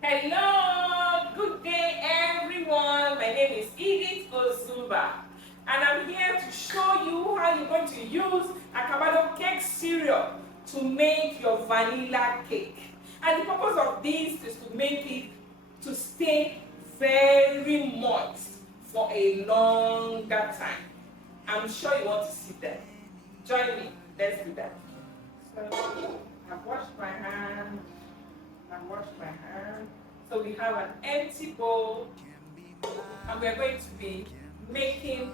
Hello, good day everyone. My name is Edith Ozumba and I'm here to show you how you're going to use Acabado cake syrup to make your vanilla cake. And the purpose of this is to make it to stay very moist for a longer time. I'm sure you want to see that. Join me. Let's do that. So I've washed my hands. So we have an empty bowl and we're going to be making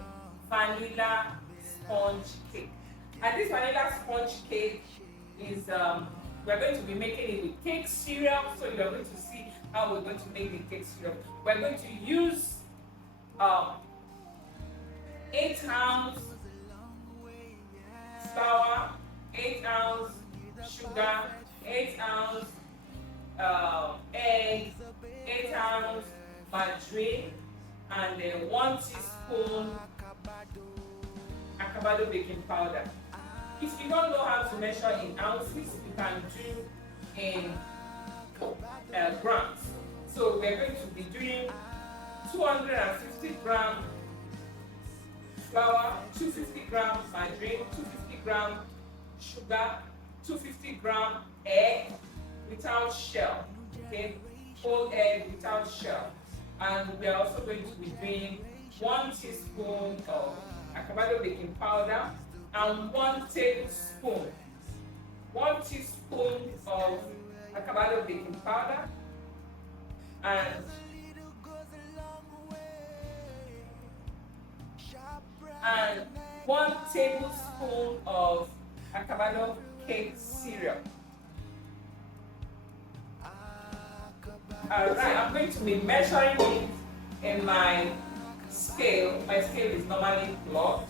vanilla sponge cake. And this vanilla sponge cake is, we're going to be making it with cake syrup. So you're going to see how we're going to make the cake syrup. We're going to use 8 ounce flour, 8 ounce sugar, 8 ounce egg, 8 ounce margarine, and 1 teaspoon Acabado baking powder. If you don't know how to measure in ounces, you can do in grams. So we're going to be doing 250 gram flour, 250 gram margarine, 250 gram sugar, 250 gram egg without shell, okay, whole egg without shell. And we are also going to be doing 1 teaspoon of Acabado baking powder and 1 tablespoon, 1 teaspoon of Acabado baking powder and 1 tablespoon of Acabado cake syrup. Alright, I'm going to be measuring it in my scale. My scale is normally blocked.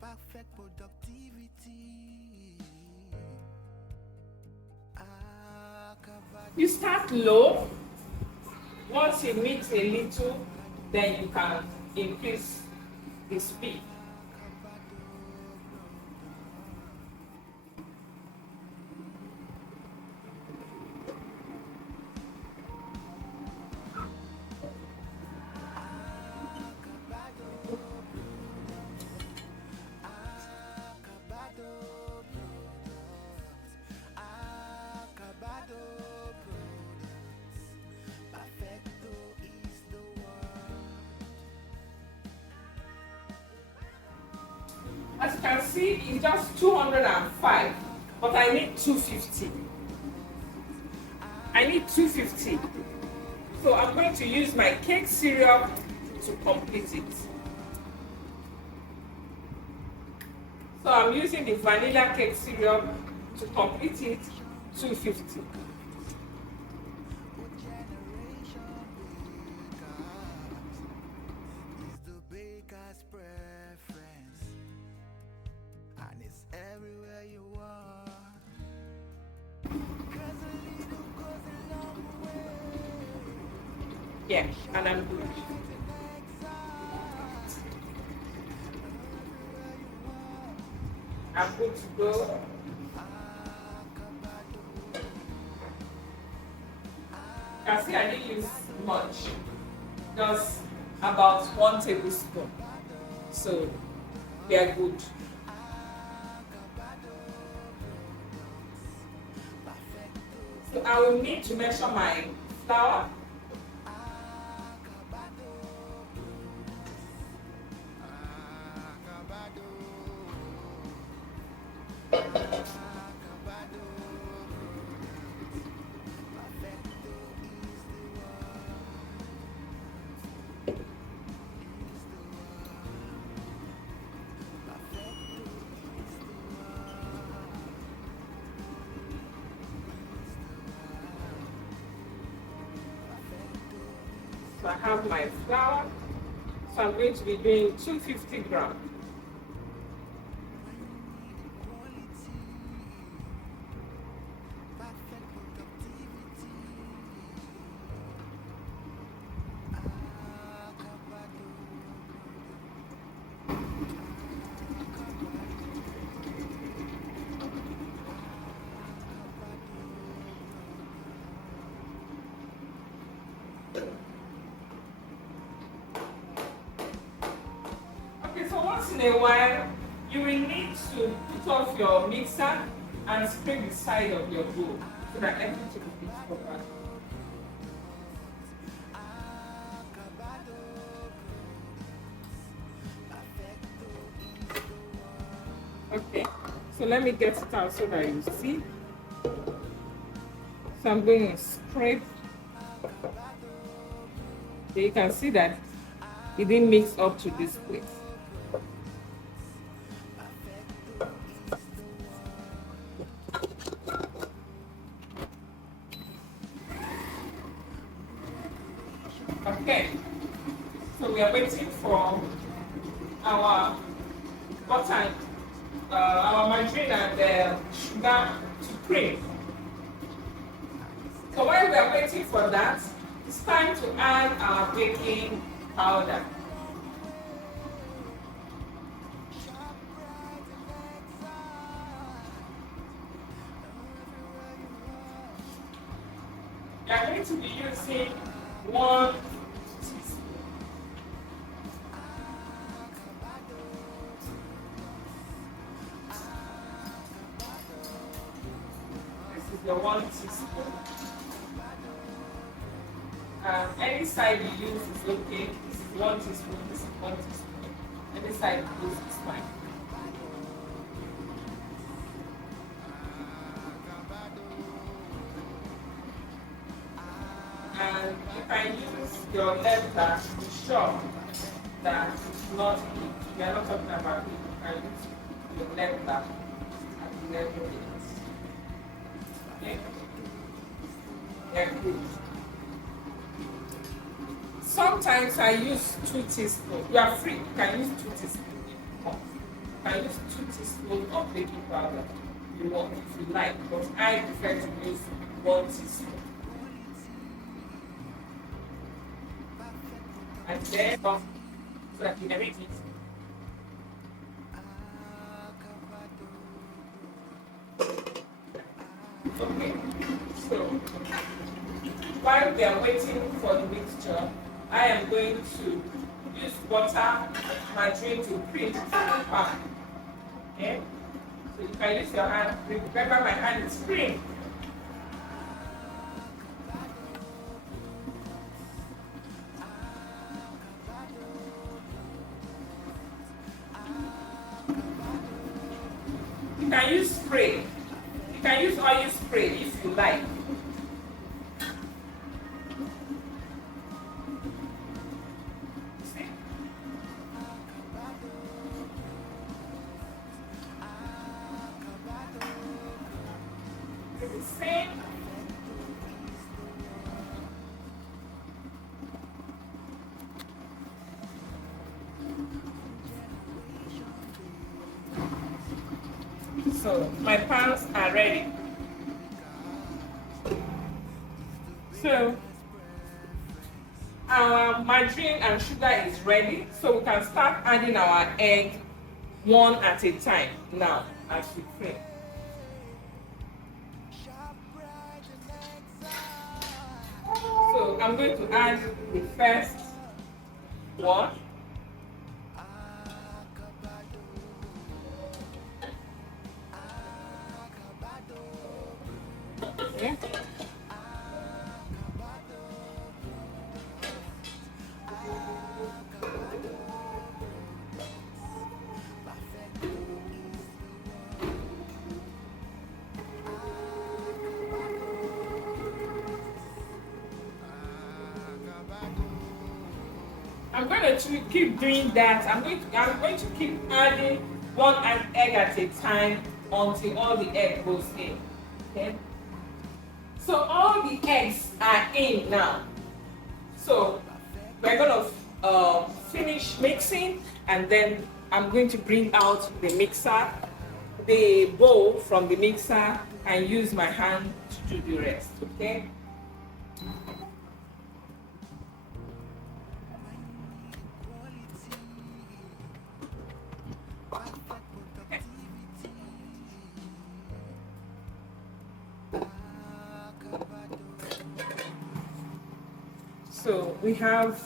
Perfect productivity. You start low. Once you mix a little, then you can increase the speed. As you can see, it's just 205, but I need 250. I need 250. So I'm going to use my cake syrup to complete it. So I'm using the vanilla cake syrup to complete it, 250. Everywhere you are. Yeah, and I'm good. I'm good to go. You can see I didn't use much, just about 1 tablespoon. So we are good. So I will need to measure my flour. So I have my flour. So I'm going to be doing 250 grams. Okay, so once in a while, you will need to put off your mixer and scrape the side of your bowl so that everything will be proper. Okay, so let me get it out so that you see. So I'm going to scrape. So you can see that it didn't mix up to this place. Okay, so we are waiting for our butter, our margarine and sugar to cream. So while we are waiting for that, it's time to add our baking powder. We are going to be using 1 teaspoon. This is the 1 teaspoon. Any side you use is okay. This is 1 teaspoon, this is 1 teaspoon. Any side you use is fine. And you can use your left to be sure that it's not heat. We are not talking about heat. You can use your left at 11 minutes. Okay? Yeah, good. Sometimes I use 2 teaspoons. You are free. You can use 2 teaspoons. You can use 2 teaspoons of baking powder if you want, if you like, but I prefer to use 1 teaspoon. And then so that you can make it. Okay, so while we are waiting for the mixture, I am going to use butter, margarine to cream the pan. Okay, so you can use your hand. Remember, my hand is cream. You can use spray. You can use oil spray if you like. See? It's the same. So my pans are ready. So our margarine and sugar is ready. So we can start adding our egg one at a time now as we cream. So I'm going to add the first one. Okay. I'm going to keep doing that. I'm going to keep adding one egg at a time until all the egg goes in. Okay. So all the eggs are in now. So we're going to finish mixing, and then I'm going to bring out the mixer, the bowl from the mixer, and use my hand to do the rest. Okay. So we have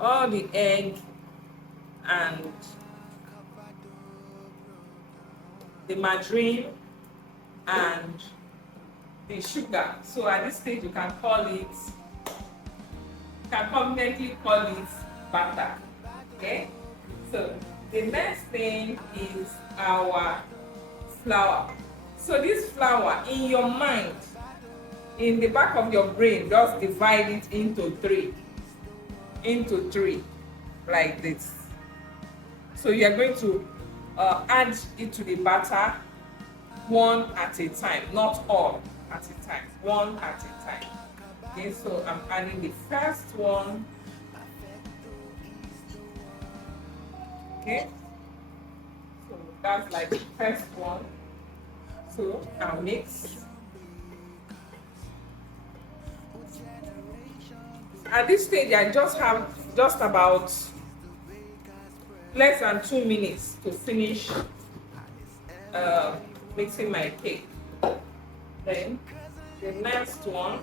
all the egg and the margarine and the sugar. So at this stage you can confidently call it butter. Okay? So the next thing is our flour. So this flour, in your mind, in the back of your brain, just divide it into three, like this. So you are going to add it to the batter one at a time, not all at a time, one at a time. Okay, so I'm adding the first one. Okay, so that's like the first one. So I'll mix. At this stage, I just have about less than 2 minutes to finish mixing my cake. Then the next one,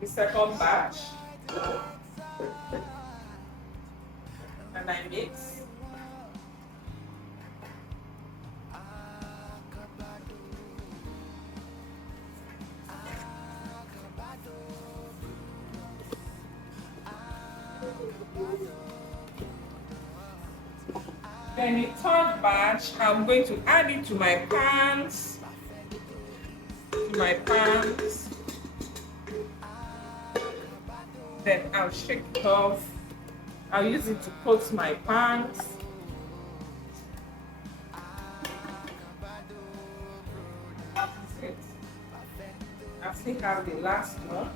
the second batch, and I mix. Then the third batch, I'm going to add it to my pans. Then I'll shake it off. I'll use it to coat my pans. That's it. I still have the last one.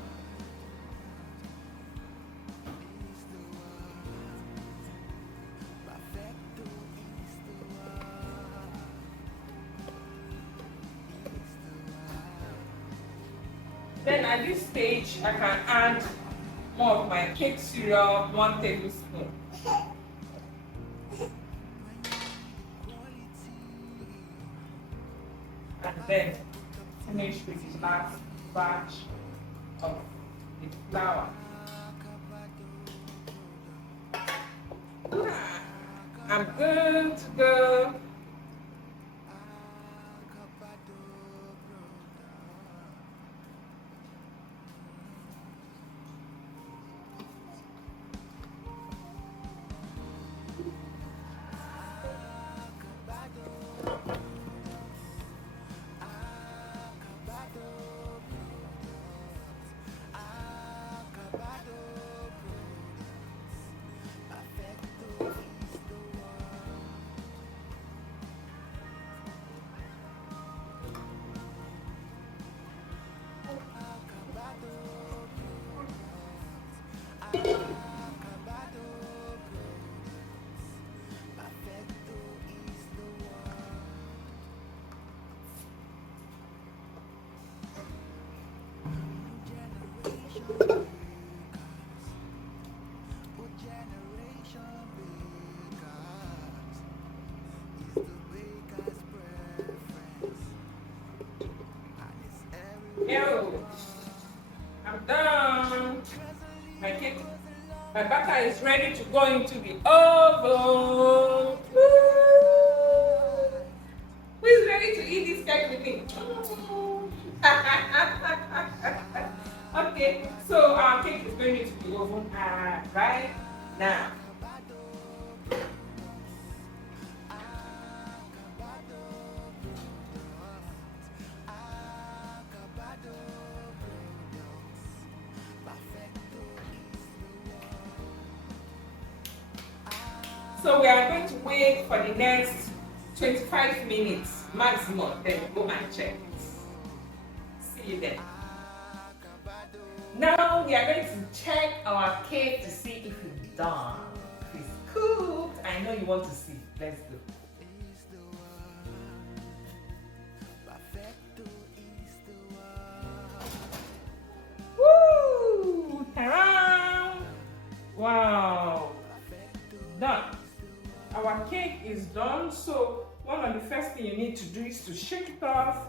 Then at this stage, I can add more of my cake syrup, 1 tablespoon. And then finish with the last batch of the flour. I'm good to go. Yo, I'm done. My cake, my butter is ready to go into the oven. Woo! Who is ready to eat this cake with me? Okay, so our cake is going into the oven right now. So we are going to wait for the next 25 minutes maximum, then go and check it. See you then. Now we are going to check our cake to see if it's done, if it's cooked. I know you want to see. Let's go. Woo! Ta-da! Wow! Done. Our cake is done. So one of the first thing you need to do is to shake it off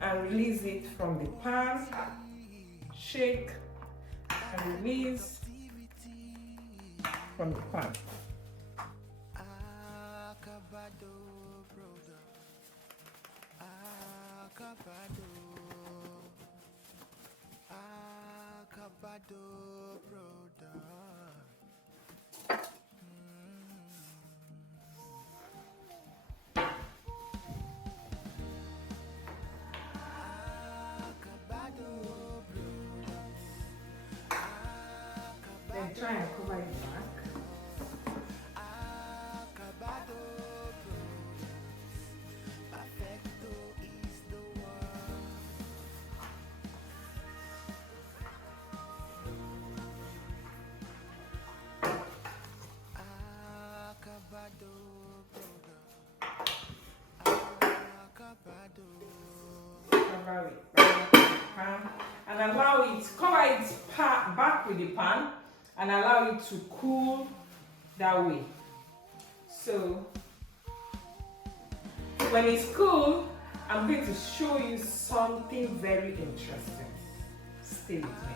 and release it from the pan. Shake and release from the pan. Acabado, brother. Acabado. Acabado, brother. Then try and cover it back. Cover it back with the pan and allow it, cover it back with the pan and allow it to cool that way. So when it's cool, I'm going to show you something very interesting. Stay with me.